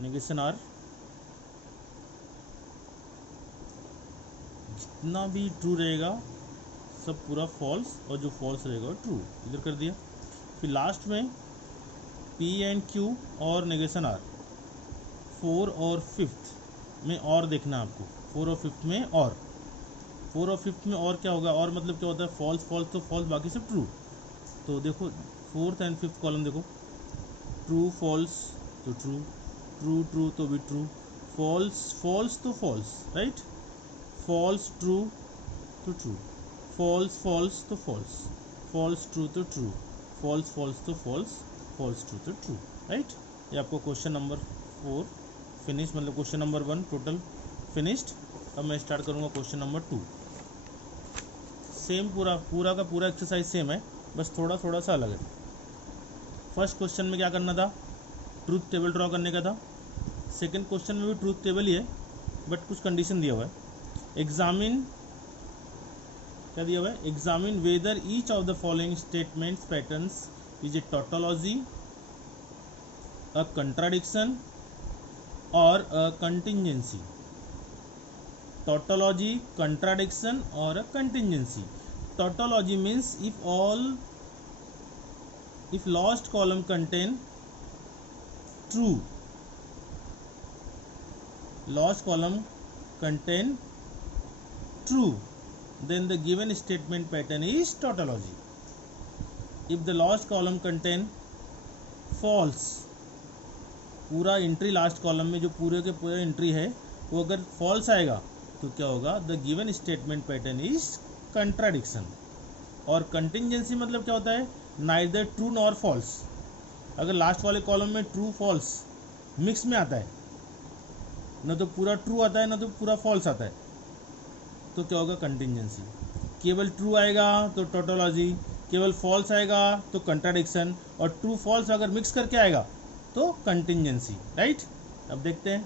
Negation are, जितना भी true रहेगा सब पूरा फॉल्स, और जो फॉल्स रहेगा ट्रू। इधर कर दिया। फिर लास्ट में पी एंड क्यू और नेगेशन आर, 4 और 5 में और देखना है आपको। 4 और 5 में और, 4 और 5 में और क्या होगा, और मतलब क्या होता है, फॉल्स फॉल्स तो फॉल्स, बाकी सब ट्रू। तो देखो 4th एंड 5th कॉलम देखो, ट्रू फॉल्स तो ट्रू, ट्रू ट्रू तो भी ट्रू, फॉल्स फॉल्स तो फॉल्स, राइट, फॉल्स ट्रू तो ट्रू, फॉल्स फॉल्स तो फॉल्स, फॉल्स ट्रू तो ट्रू, फॉल्स फॉल्स तो फॉल्स, फॉल्स ट्रू तो ट्रू, राइट। ये आपको क्वेश्चन नंबर 4 फिनिश, मतलब क्वेश्चन नंबर 1 टोटल फिनिश्ड। अब मैं स्टार्ट करूँगा क्वेश्चन नंबर 2। सेम पूरा का पूरा एक्सरसाइज सेम है, बस थोड़ा थोड़ा सा अलग है। फर्स्ट क्वेश्चन में क्या करना था, ट्रूथ टेबल ड्रॉ करने का था। सेकंड क्वेश्चन में भी ट्रूथ टेबल ही है, बट कुछ कंडीशन दिया हुआ है। एग्जामिन, क्या दिया हुआ है, examine whether each of the following statements patterns is a tautology, a contradiction और अ contingency. Tautology, contradiction or a contingency. Tautology means if last column contain true, last column contain true, then the given statement pattern is tautology. If the last column contain false, पूरा entry last column में जो पूरे के पूरे entry है वो अगर false आएगा तो क्या होगा, the given statement pattern is contradiction. और कंटिंजेंसी मतलब क्या होता है, नाइदर ट्रू नॉर फॉल्स। अगर लास्ट वाले कॉलम में ट्रू फॉल्स मिक्स में आता है, न तो पूरा ट्रू आता है न तो पूरा फॉल्स आता है, तो क्या होगा, कंटिंजेंसी। केवल ट्रू आएगा तो टोटोलॉजी, केवल फॉल्स आएगा तो कंट्राडिक्शन, और ट्रू फॉल्स अगर मिक्स करके आएगा तो कंटिंजेंसी, राइट। अब देखते हैं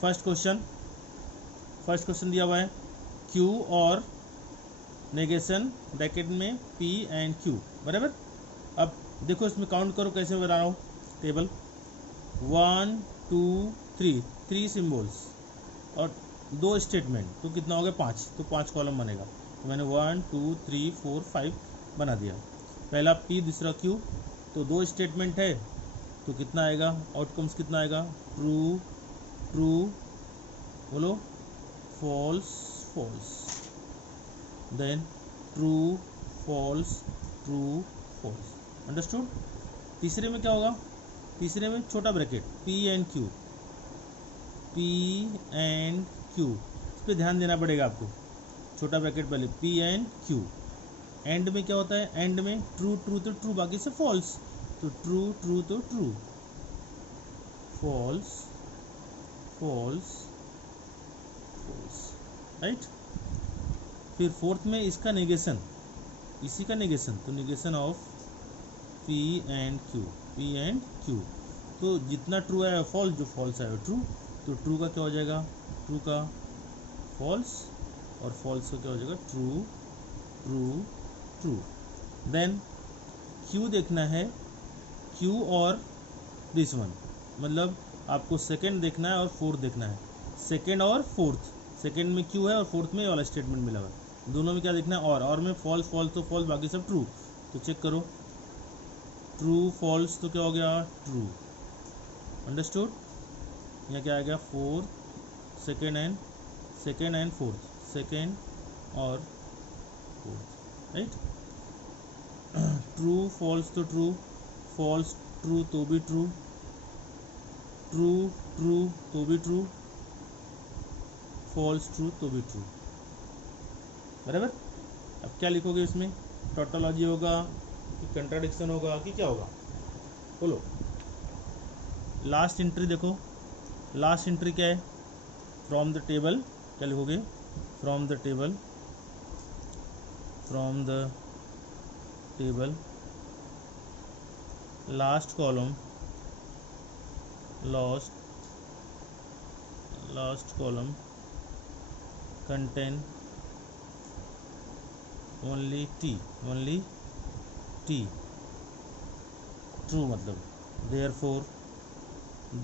फर्स्ट क्वेश्चन दिया हुआ है, क्यू और नेगेशन ब्रैकेट में पी एंड क्यू, बराबर। अब देखो इसमें काउंट करो कैसे बना रहा हूँ टेबल, 1 2 3, 3 सिम्बल्स और 2 स्टेटमेंट, तो कितना हो गया 5, तो 5 कॉलम बनेगा। तो मैंने 1 2 3 4 5 बना दिया। पहला पी, दूसरा क्यू, तो 2 स्टेटमेंट है तो कितना आएगा, आउटकम्स कितना आएगा, ट्रू ट्रू, बोलो, false false, then true false true false, understood. तीसरे में क्या होगा, तीसरे में छोटा bracket P and Q, P and Q, इस पर ध्यान देना पड़ेगा आपको। छोटा ब्रैकेट पहले पी एंड क्यू। एंड में क्या होता है, एंड में ट्रू ट्रू तो ट्रू, बाकी से फॉल्स, तो ट्रू ट्रू तो true, false false false, right. फिर फोर्थ में इसका नेगेशन, इसी का नेगेशन, तो negation of P and Q, P and Q, तो जितना ट्रू आया फॉल्स, जो फॉल्स आया ट्रू, तो ट्रू का क्या हो जाएगा, ट्रू का फॉल्स, और फॉल्स का क्या हो जाएगा true true true. Then Q देखना है, क्यू और दिस वन, मतलब आपको सेकंड देखना है और फोर्थ देखना है, सेकंड और फोर्थ, सेकंड में क्यू है और फोर्थ में वाला स्टेटमेंट मिला हुआ है, दोनों में क्या देखना है, और में फॉल्स फॉल्स तो फॉल्स, बाकी सब ट्रू। तो चेक करो, ट्रू फॉल्स तो क्या हो गया ट्रू, अंडरस्टूड। यहाँ क्या आ गया, fourth, second and fourth, second और फोर्थ, राइट। ट्रू फॉल्स तो ट्रू, फॉल्स ट्रू तो भी ट्रू, ट्रू ट्रू तो भी ट्रू, फॉल्स ट्रू तो भी ट्रू, बराबर। अब क्या लिखोगे इसमें, टोटोलॉजी होगा कि कंट्राडिक्शन होगा कि क्या होगा, बोलो। लास्ट एंट्री देखो, लास्ट एंट्री क्या है, फ्रॉम द टेबल, क्या लिखोगे, from the table, from the table, last column, last column contain only t, true मतलब, therefore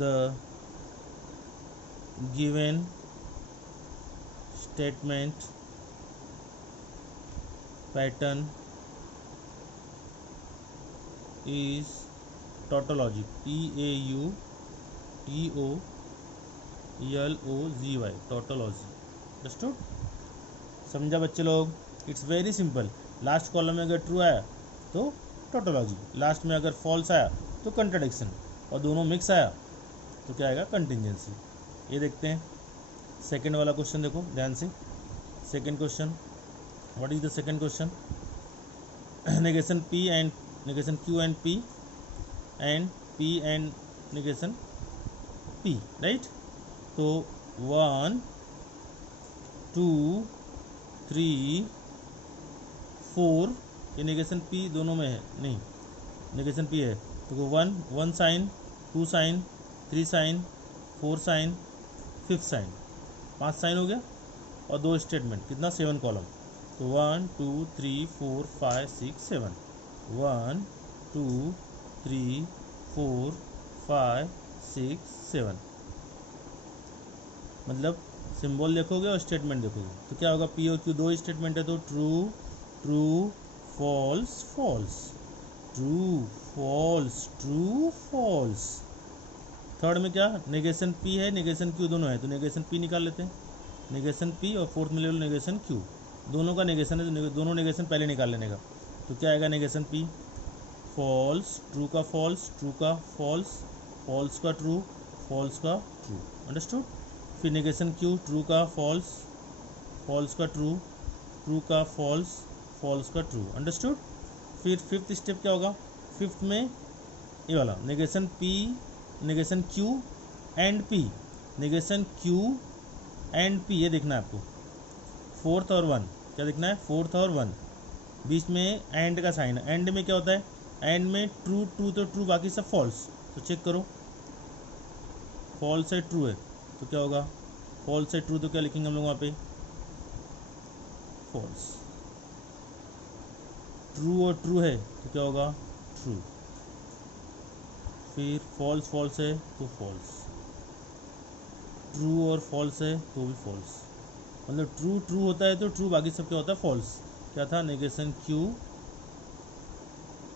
the given statement pattern is tautology, PAUTOLOGY, tautology. Understood? समझा बच्चे लोग? It's very simple. Last column में अगर true आया तो टोटोलॉजी, लास्ट में अगर फॉल्स आया तो कंट्राडिक्शन, और दोनों मिक्स आया तो क्या आएगा? कंटिंजेंसी। ये देखते हैं सेकंड वाला क्वेश्चन, देखो ध्यान से। Second question, what is the second question? Negation P and negation Q and P and P and negation P, right? तो 1 2 3 4, ये नेगेशन P दोनों में है, नहीं नेगेशन P है तो 1 sign, 2 sign, 3 sign, 4 sign, 5 sign, 5 sign हो गया, और 2 स्टेटमेंट, कितना? 7 कॉलम। तो 1 2 3 4 5 6 7, 1 2 3 4 5 6 7, मतलब सिंबल देखोगे और स्टेटमेंट देखोगे तो क्या होगा? P और Q दो स्टेटमेंट है तो true true false false, true false true false. Third में क्या? नेगेशन P है, नेगेशन Q दोनों है तो नेगेशन P निकाल लेते हैं, नेगेशन P, और फोर्थ में ले लो नेगेशन Q, दोनों का नेगेशन है तो दोनों नेगेशन पहले निकाल लेने का। तो क्या आएगा? नेगेशन P फॉल्स, ट्रू का फॉल्स, ट्रू का फॉल्स, फॉल्स का ट्रू, फॉल्स का ट्रू। अंडरस्टूड? फिर नेगेशन Q, ट्रू का फॉल्स, फॉल्स का ट्रू, ट्रू का फॉल्स, फॉल्स का ट्रू। अंडरस्टूड? फिर फिफ्थ स्टेप क्या होगा? फिफ्थ में ये वाला negation P, negation Q and P, negation Q and P, ये देखना है आपको। फोर्थ और 1, क्या देखना है? फोर्थ और 1, बीच में एंड का साइन है। एंड में क्या होता है? एंड में ट्रू ट्रू तो ट्रू, बाकी सब फॉल्स। तो चेक करो, फॉल्स है ट्रू है तो क्या होगा? फॉल्स है ट्रू तो क्या लिखेंगे हम लोग वहाँ पे? फॉल्स। ट्रू और ट्रू है तो क्या होगा? ट्रू। फिर फॉल्स फॉल्स है तो फॉल्स, ट्रू और फॉल्स है तो भी फॉल्स, मतलब ट्रू ट्रू होता है तो ट्रू, बाकी सब क्या होता है? फॉल्स। क्या था? Negation Q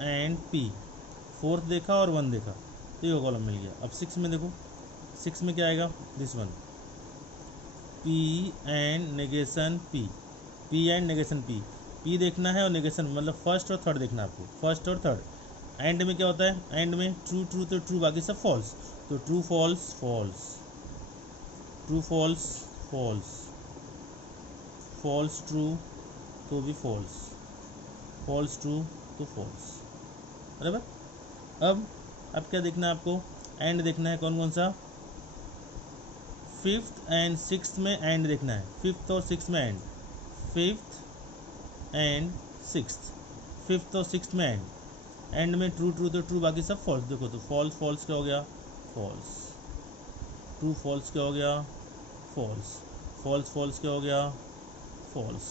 and P, fourth देखा और 1 देखा तो ये कॉलम मिल गया। अब 6 में देखो, 6 में क्या आएगा? This one, P and negation P, P and negation P, P देखना है और नेगेशन, मतलब फर्स्ट और थर्ड देखना है आपको, फर्स्ट और थर्ड। एंड में क्या होता है? एंड में ट्रू ट्रू तो ट्रू, बाकी सब फॉल्स, तो true false false, true false false, false true तो भी फॉल्स, फॉल्स ट्रू तो फॉल्स। बराबर? अब क्या देखना है आपको? एंड देखना है। कौन कौन सा? फिफ्थ एंड सिक्स्थ में एंड देखना है, फिफ्थ और सिक्स्थ में and, fifth and sixth, fifth और सिक्स्थ में एंड, एंड में ट्रू ट्रू तो ट्रू, बाकी सब फॉल्स। देखो तो फॉल्स फॉल्स क्या हो गया? फॉल्स। ट्रू फॉल्स क्या हो गया? फॉल्स। फॉल्स फॉल्स क्या हो गया? फॉल्स।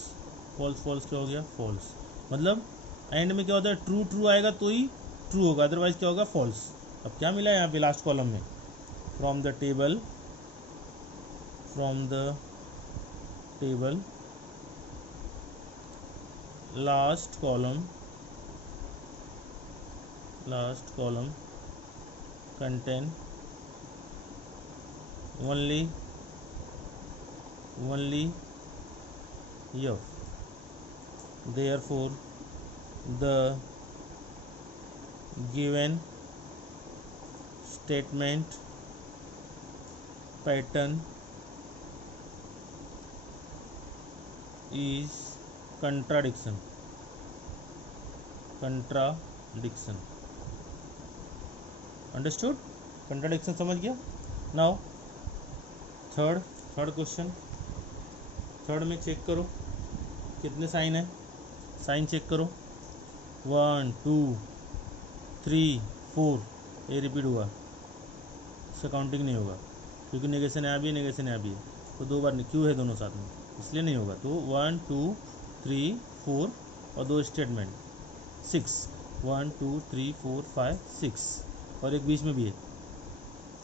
फॉल्स फॉल्स क्या हो गया? फॉल्स। मतलब एंड में क्या होता है? ट्रू ट्रू आएगा तो ही ट्रू होगा, अदरवाइज क्या होगा? फॉल्स। अब क्या मिला है यहाँ पे लास्ट कॉलम में? From the table, last column contain only F, therefore the given statement pattern is contradiction। Understood? Contradiction समझ गया? Now third question. थर्ड में चेक करो कितने साइन है, साइन चेक करो। 1 2 3 4, ये रिपीट हुआ, इसका काउंटिंग नहीं होगा क्योंकि नेगेशन यहाँ भी है, नेगेशन यहाँ भी है, तो 2 बार क्यों है दोनों साथ में, इसलिए नहीं होगा। तो 1 2 3 4 और 2 स्टेटमेंट 6, 1 2 3 4 5 6, और एक बीच में भी है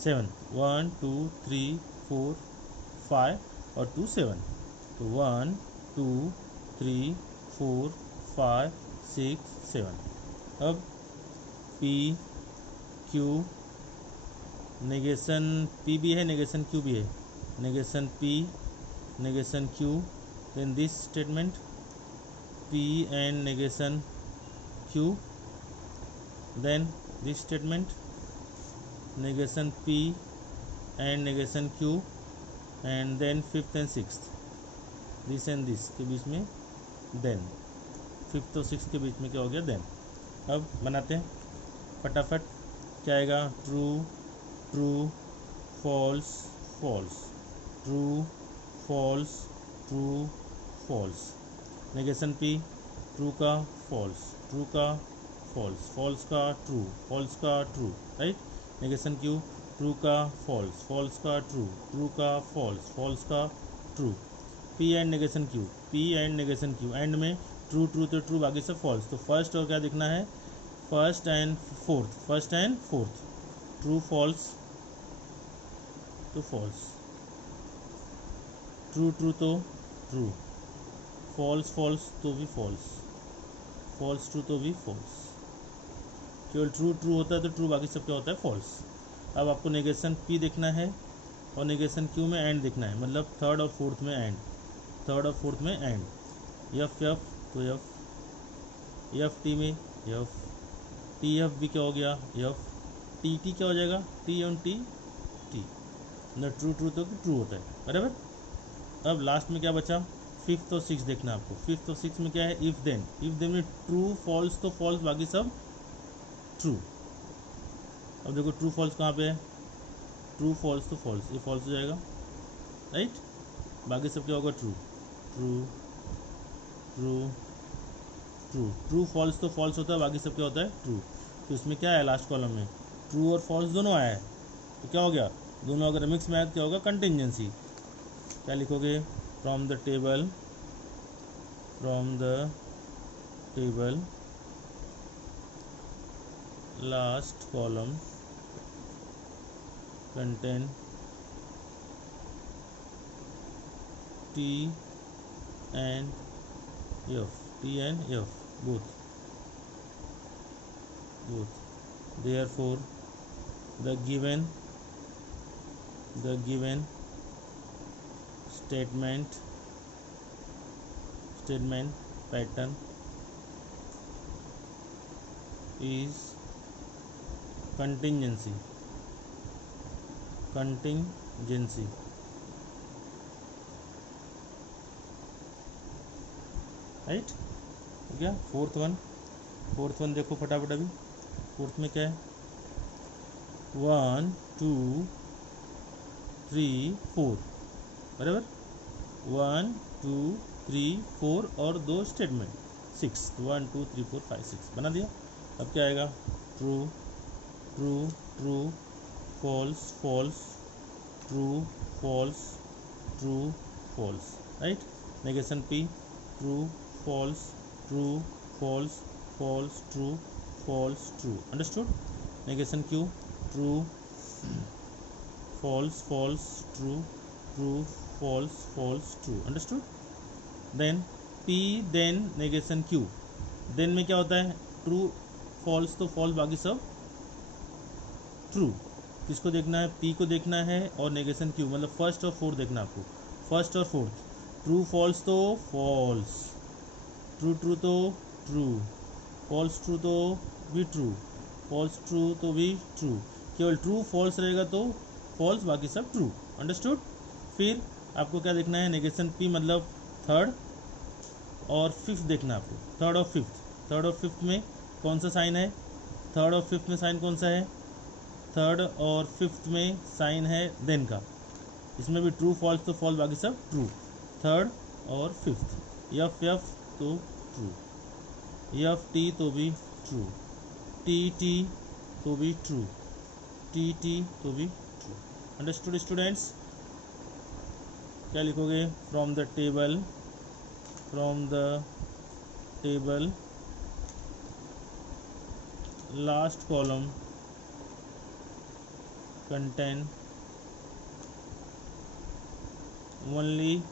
7, 1 2 3 4 5 और 2 7, तो 1 2 3 4 5 6 7। अब P Q नेगेशन P भी है, नेगेशन Q भी है, negation P negation Q, then this statement P and negation Q, then this statement negation P and negation Q, and then fifth and sixth, this and this के बीच में then, fifth और six के बीच में क्या हो गया then। अब बनाते हैं फटाफट, क्या आएगा, true true false false, true false true false, negation P true का फॉल्स, ट्रू का फॉल्स, फॉल्स का ट्रू, फॉल्स का true, right. Negation Q true का फॉल्स, फॉल्स का ट्रू, ट्रू का फॉल्स, फॉल्स का true. P and negation Q, P and negation Q, and में true true तो ट्रू, बाकी सब फॉल्स। तो फर्स्ट और क्या दिखना है, first and fourth, first and fourth, true false तो फॉल्स, ट्रू ट्रू तो ट्रू, फॉल्स फॉल्स तो भी फॉल्स, फॉल्स ट्रू तो भी फॉल्स। केवल ट्रू ट्रू होता है तो ट्रू, बाकी सब क्या होता है, फॉल्स। अब आपको नेगेशन P देखना है और नेगेशन Q में एंड देखना है, मतलब थर्ड और फोर्थ में एंड, थर्ड और फोर्थ में एंड। एफ एफ तो एफ, एफ टी में एफ, टी एफ भी क्या हो गया एफ, टी टी क्या हो जाएगा, टी ऑन टी टी, न ट्रू ट्रू तो ट्रू होता है, बराबर। अब लास्ट में क्या बचा, फिफ्थ और सिक्स देखना आपको। फिफ्थ और सिक्स में क्या है, इफ देन, इफ देन में ट्रू फॉल्स तो फॉल्स, बाकी सब ट्रू। अब देखो ट्रू फॉल्स कहाँ पे है, ट्रू फॉल्स तो फॉल्स, ये फॉल्स हो जाएगा, राइट। बाकी सब क्या होगा, true true true true, true false तो फॉल्स होता है, बाकी सब क्या होता है, ट्रू। तो इसमें क्या है, लास्ट कॉलम में ट्रू और फॉल्स दोनों आया है, तो क्या हो गया, दोनों अगर मिक्स में आया तो क्या होगा, कंटिंजेंसी। क्या लिखोगे, from the table, from the table last column contain T and F, T and F both, therefore the given statement pattern is contingency, right. ठीक है, फोर्थ वन देखो फटाफट। अभी फोर्थ में क्या है, 1 2 3 4, बराबर, 1 2 3 4 और दो स्टेटमेंट, 6, 1 2 3 4 5 6 बना दिया। अब क्या आएगा, true true true, false false, true false true false, right. Negation P true false true false false true false true, understood. Negation Q true false false true true false false true, understood. Then P then negation Q, then में क्या होता है, true false तो false, बाकी सब true. किसको देखना है, P को देखना है और नेगेशन Q, मतलब फर्स्ट और फोर्थ देखना आपको, फर्स्ट और फोर्थ। ट्रू फॉल्स तो फॉल्स, ट्रू ट्रू तो ट्रू, फॉल्स ट्रू तो भी ट्रू, फॉल्स ट्रू तो भी ट्रू। केवल ट्रू फॉल्स रहेगा तो फॉल्स, बाकी सब ट्रू, अंडरस्टूड। फिर आपको क्या देखना है, नेगेशन P मतलब थर्ड और फिफ्थ देखना आपको, थर्ड और फिफ्थ। थर्ड और फिफ्थ में कौन सा साइन है, थर्ड और फिफ्थ में साइन कौन सा है, थर्ड और फिफ्थ में साइन है देन का। इसमें भी ट्रू फॉल्स तो फॉल्स, बाकी सब ट्रू, थर्ड और फिफ्थ। एफ एफ तो ट्रू, एफ टी तो भी ट्रू, टी टी तो भी ट्रू, टी टी तो भी ट्रू, अंडरस्टूड स्टूडेंट्स। क्या लिखोगे, from the table last column contain only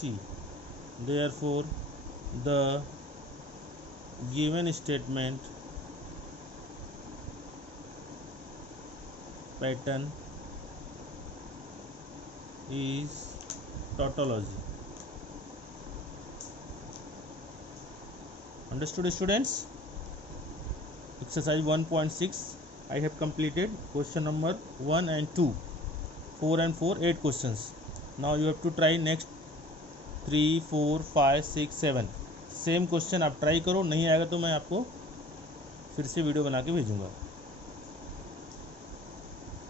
t. Therefore the given statement pattern is tautology. Understood, students? Exercise 1.6 I have completed. Question number 1 and 2, 4 and 4, 8 questions. Now you have to try next 3, 4, 5, 6, 7. Same question आप try करो, नहीं आएगा तो मैं आपको फिर से video बना के भेजूँगा.